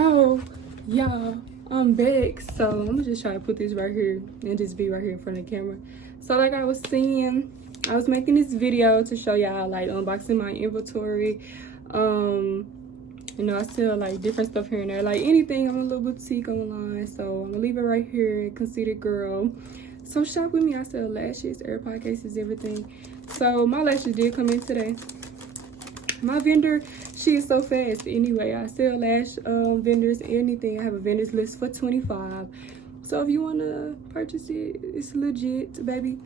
So, y'all, I'm back. So, I'm gonna just try to put this right here and just be right here in front of the camera. So, like I was saying, I was making this video to show y'all, like, unboxing my inventory. You know, I sell, like, different stuff here and there. Like, anything. I'm a little boutique online. So, I'm gonna leave it right here. Conceited Girl. So, shop with me. I sell lashes, AirPod cases, everything. So, my lashes did come in today. My vendor, she is so fast. Anyway, I sell lash vendors, anything. I have a vendors list for $25. So if you want to purchase it, it's legit, baby.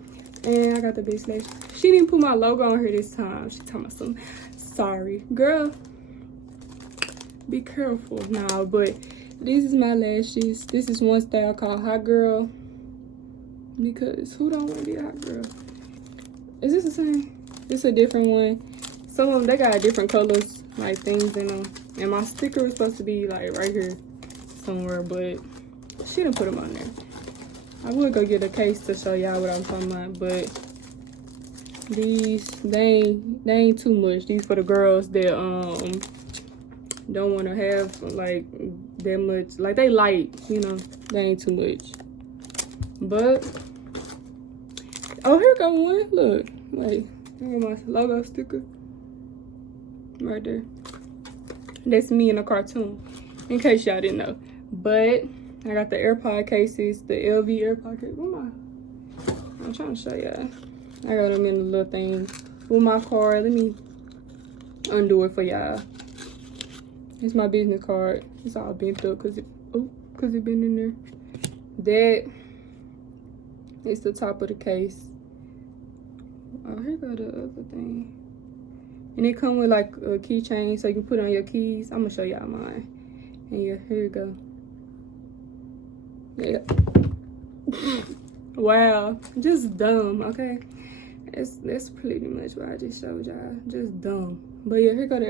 And I got the best lash. She didn't put my logo on her this time. She told me something. Sorry. Girl, be careful. Nah, but this is my lashes. This is one style called Hot Girl. Because who don't want to be a hot girl? Is this the same? This is a different one. Some of them, they got different colors, like things in them. And my sticker was supposed to be like right here somewhere, but she didn't put them on there. I would go get a case to show y'all what I'm talking about, but these, they ain't too much. These for the girls that don't want to have like that much, like they light, you know, they ain't too much. But oh, here go one. Look, like here go my logo sticker. Right there. That's me in a cartoon, in case y'all didn't know. But I got the AirPod cases, the LV AirPod case. What am I? I'm trying to show y'all. I got them in the little thing with my card. Let me undo it for y'all. It's my business card. It's all bent up because it been in there. That is the top of the case. Oh, here go the other thing. And it come with like a keychain so you can put on your keys. I'm gonna show y'all mine. And yeah, here you go. Yeah. Wow, just dumb, okay? That's pretty much what I just showed y'all. Just dumb. But yeah, here go the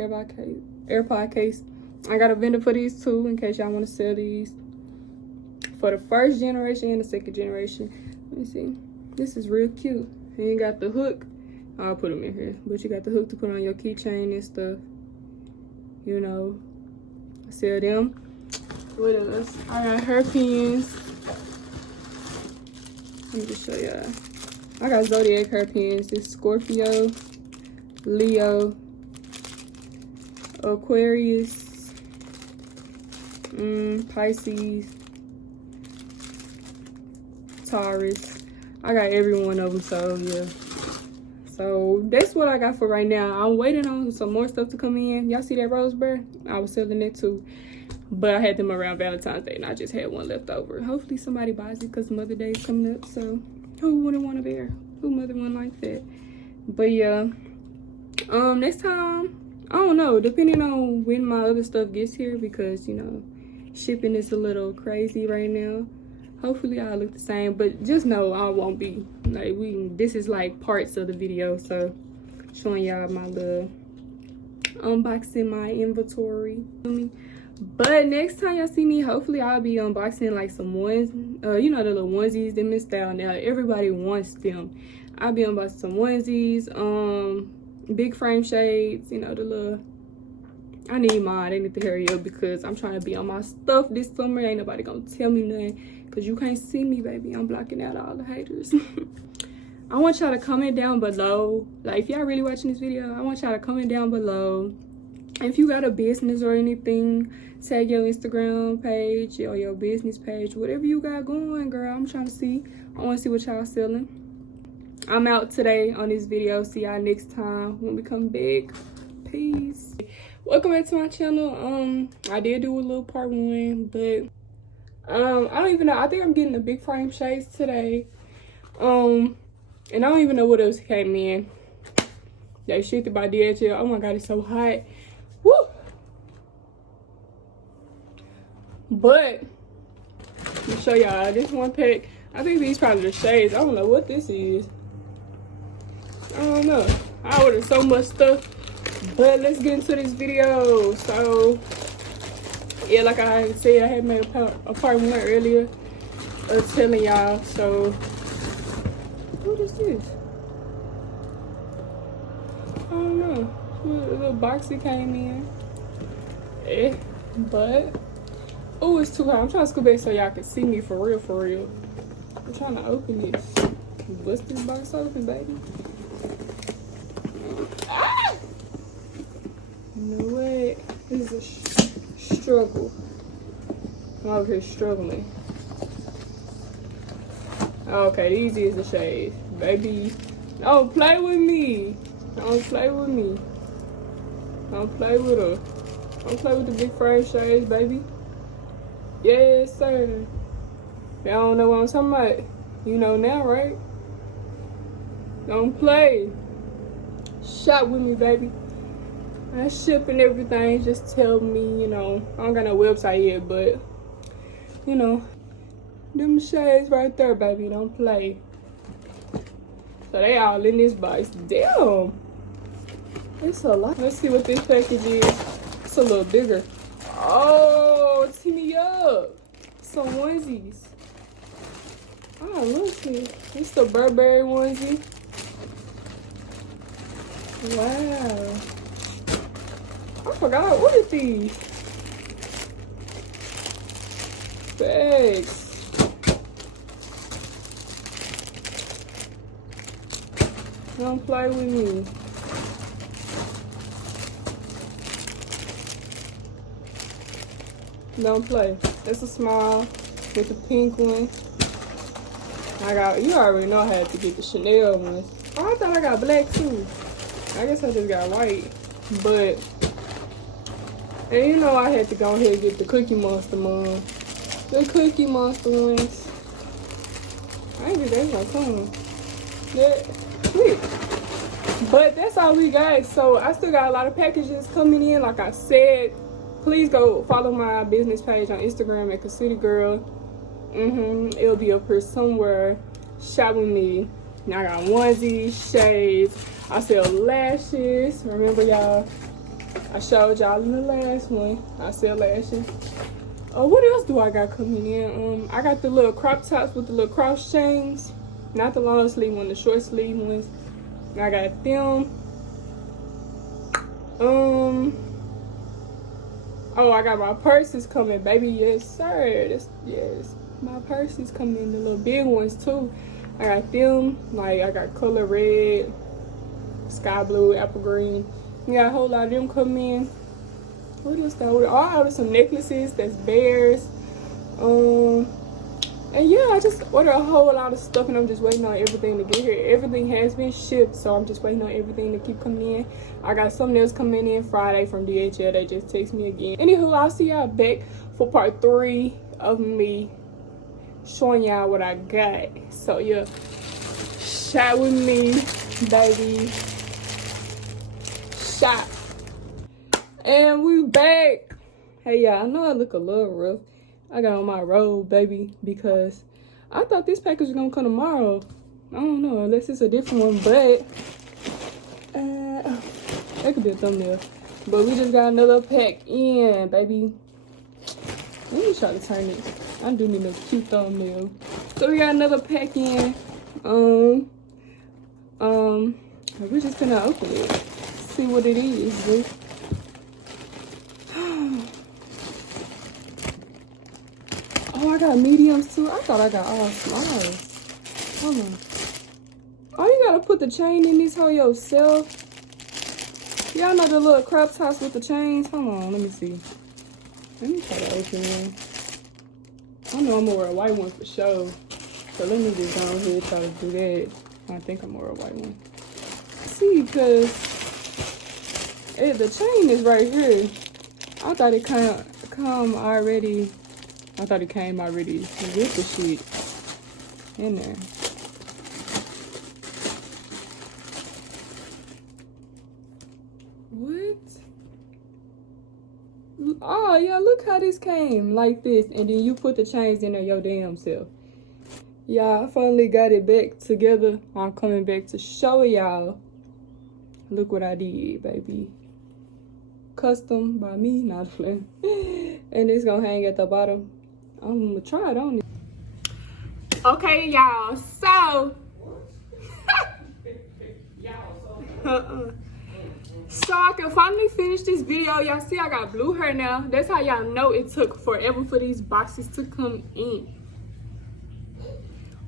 AirPod case. I got a vendor for these too in case y'all want to sell these. For the first generation and the second generation. Let me see. This is real cute. And you got the hook. I'll put them in here, but you got the hook to put on your keychain and stuff. You know, sell them. What else? I got hairpins. Let me just show y'all. I got Zodiac hairpins. It's Scorpio, Leo, Aquarius, Pisces, Taurus. I got every one of them, so yeah. So that's what I got for right now. I'm waiting on some more stuff to come in. Y'all see that rose bear? I was selling it too, but I had them around Valentine's Day and I just had one left over. Hopefully somebody buys it because Mother Day is coming up. So who wouldn't want a bear? Who mother one like that? But yeah, next time, I don't know, depending on when my other stuff gets here, because you know shipping is a little crazy right now. Hopefully I'll look the same, but just know I won't be. Like, this is like parts of the video, so showing y'all my little unboxing my inventory. But next time y'all see me, hopefully I'll be unboxing like some ones, you know, the little onesies, them in style now. Everybody wants them. I'll be unboxing some onesies, big frame shades, you know, the little, I need mine. I need to hurry up because I'm trying to be on my stuff this summer. Ain't nobody gonna tell me nothing because you can't see me, baby. I'm blocking out all the haters. I want y'all to comment down below. Like, if y'all really watching this video, I want y'all to comment down below. If you got a business or anything, tag your Instagram page or your business page, whatever you got going, girl. I'm trying to see. I want to see what y'all selling. I'm out today on this video. See y'all next time when we come back. Peace. Welcome back to my channel. I did do a little part 1, but I don't even know. I think I'm getting the big frame shades today. And I don't even know what else came in. They shipped it by DHL. Oh my god, it's so hot. Woo! But let me show y'all this one pack. I think these probably the shades. I don't know what this is. I don't know. I ordered so much stuff. But let's get into this video. So yeah, like I said, I had made a part 1 earlier of telling y'all. So what is this? I don't know. A little box it came in. But Oh, it's too hot. I'm trying to scoot back so y'all can see me for real, for real. I'm trying to open this. Bust this box open, baby. Ah! You know what? This is a struggle. I'm over here struggling. Okay, these is the shades. Baby, don't play with me. Don't play with me. Don't play with her. Don't play with the big frame shades, baby. Yes, sir. Y'all don't know what I'm talking about. You know now, right? Don't play. Shop with me, baby. I ship and everything. Just tell me, you know. I don't got no website yet, but, you know. Them shades right there, baby. Don't play. So they all in this box. Damn. It's a lot. Let's see what this package is. It's a little bigger. Oh, tee me up. Some onesies. Oh, look here. It's the Burberry onesie. Wow. I forgot I ordered these. Thanks. Don't play with me. Don't play. It's a small with the pink one. You already know I had to get the Chanel ones. Oh, I thought I got black too. I guess I just got white. But, and you know I had to go ahead and get the Cookie Monster one. The Cookie Monster ones. I ain't think that's gonna come. Yeah, quick. But that's all we got. So I still got a lot of packages coming in. Like I said, please go follow my business page on Instagram at Cashy Girl. It'll be up here somewhere. Shop with me. Now I got onesies, shades. I sell lashes. Remember, y'all? I showed y'all in the last one. I sell lashes. Oh, what else do I got coming in? I got the little crop tops with the little cross chains. Not the long sleeve one, the short sleeve ones. I got them. Oh, I got my purses coming, baby. Yes, sir. Yes, my purses coming. The little big ones too. I got them. Like I got color red, sky blue, apple green. We got a whole lot of them coming in. What else got? Oh, I ordered some necklaces. That's bears. And yeah, I just ordered a whole lot of stuff, and I'm just waiting on everything to get here. Everything has been shipped, so I'm just waiting on everything to keep coming in. I got something else coming in Friday from DHL. They just text me again. Anywho, I'll see y'all back for part 3 of me showing y'all what I got. So yeah, shop with me, baby. Shop. And we back. Hey y'all, I know I look a little rough. I got on my robe, baby, because I thought this package was gonna come tomorrow. I don't know, unless it's a different one, but that could be a thumbnail. But we just got another pack in, baby. Let me try to turn it. I do need a cute thumbnail. So we got another pack in. We're just gonna open it, see what it is, boo. Oh, I got mediums too. I thought I got all smalls. Hold on. Oh, you gotta put the chain in this hole yourself. Y'all know the little crop tops with the chains? Hold on, let me see. Let me try to open one. I know I'm gonna wear a white one for sure. So let me just go ahead and try to do that. I think I'm gonna wear a white one. See, because the chain is right here. I thought it come already. I thought it came already with the shit in there. What? Oh, yeah, look how this came. Like this. And then you put the chains in there your damn self. Yeah, I finally got it back together. I'm coming back to show y'all. Look what I did, baby. Custom by me, not playing. And it's gonna hang at the bottom. I'm gonna try it on. Okay, y'all. So, So I can finally finish this video. Y'all see I got blue hair now. That's how y'all know it took forever for these boxes to come in.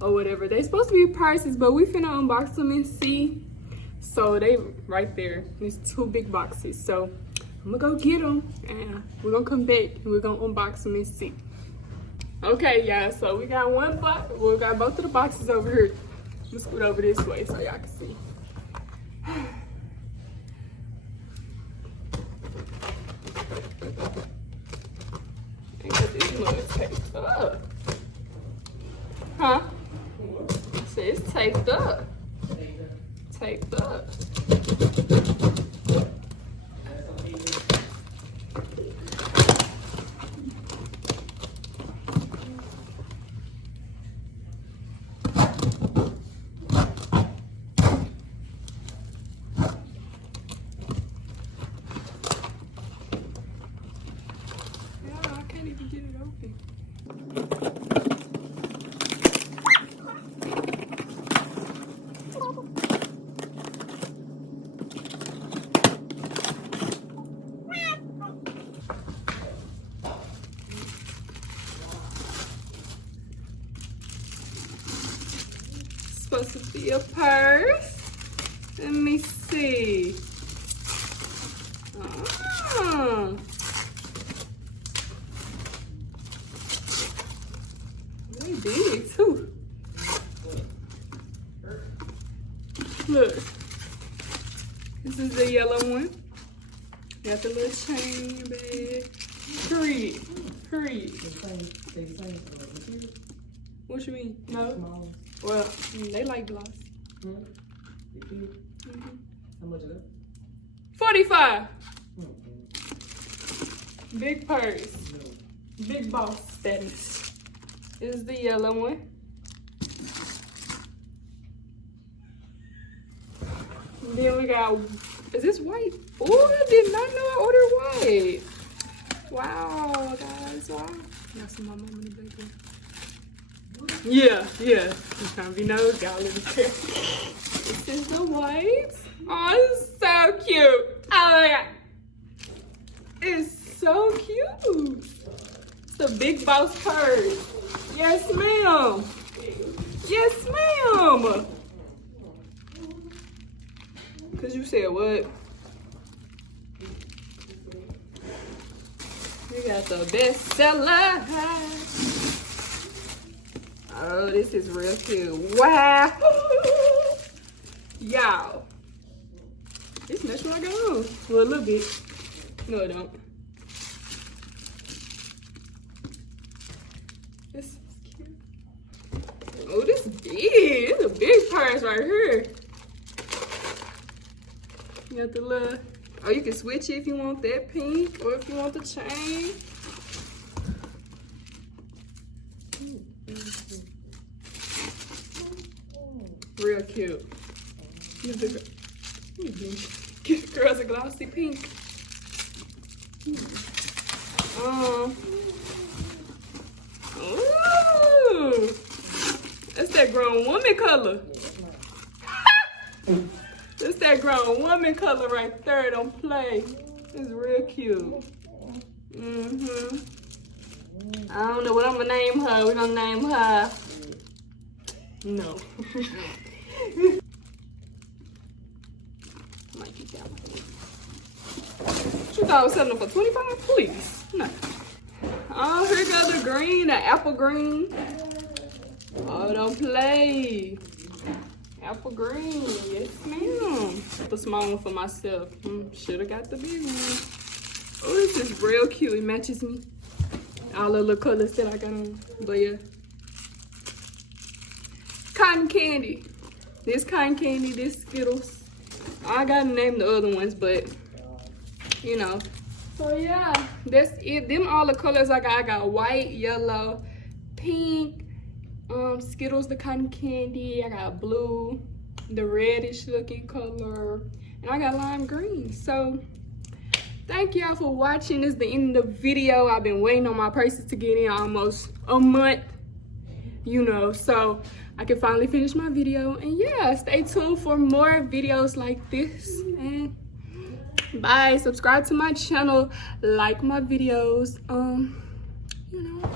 Or whatever. They supposed to be prices, but we finna unbox them and see. So they right there. There's 2 big boxes. So I'm gonna go get them and we're gonna come back and we're gonna unbox them and see. Okay, y'all. So we got one box. We got both of the boxes over here. Let's scoot over this way so y'all can see. And got these mugs taped up. Huh? It says taped up. Taped up. Supposed to be a purse. Let me see. Oh. They big too. Look. This is the yellow one. Got the little chain bag. Period. Period. What you mean? No. Well, they like gloss. How much is that? 45. Big purse. Big boss status. This is the yellow one. And then we got, is this white? Oh, I did not know I ordered white. Wow, guys, wow. Y'all see my mom in the background. Yeah. It's trying to be nosy, y'all. Let me check. This is the white. Oh, it's so cute. Oh my god. It's so cute. It's a big boss purse. Yes, ma'am. Yes, ma'am. Cause you said what? We got the bestseller. Oh, this is real cute. Wow. Y'all. This match what I got on. Well, a little bit. No, it don't. This is cute. Oh, this is big. It's a big purse right here. You got the little, oh, you can switch it if you want that pink or if you want the chain. Real cute. Give the girls a glossy pink. Ooh, that's that grown woman color. That's that grown woman color right there. Don't play. It's real cute. I don't know what I'm gonna name her. We're gonna name her. No. Might keep that one. You thought I was selling them for 25? Please. No. Oh, here goes the green, the apple green. Oh, don't play. Apple green. Yes, ma'am. The small one for myself. Should have got the big one. Oh, this is real cute. It matches me. All the little colors that I got on. But yeah. Cotton candy. This cotton candy, this Skittles. I gotta name the other ones, but you know. So yeah, that's it. Them all the colors I got. I got white, yellow, pink, Skittles, the cotton candy. I got blue, the reddish looking color, and I got lime green. So thank y'all for watching. This is the end of the video. I've been waiting on my purses to get in almost a month, you know, so I can finally finish my video. And yeah, stay tuned for more videos like this. And Bye. Subscribe to my channel, like my videos. You know.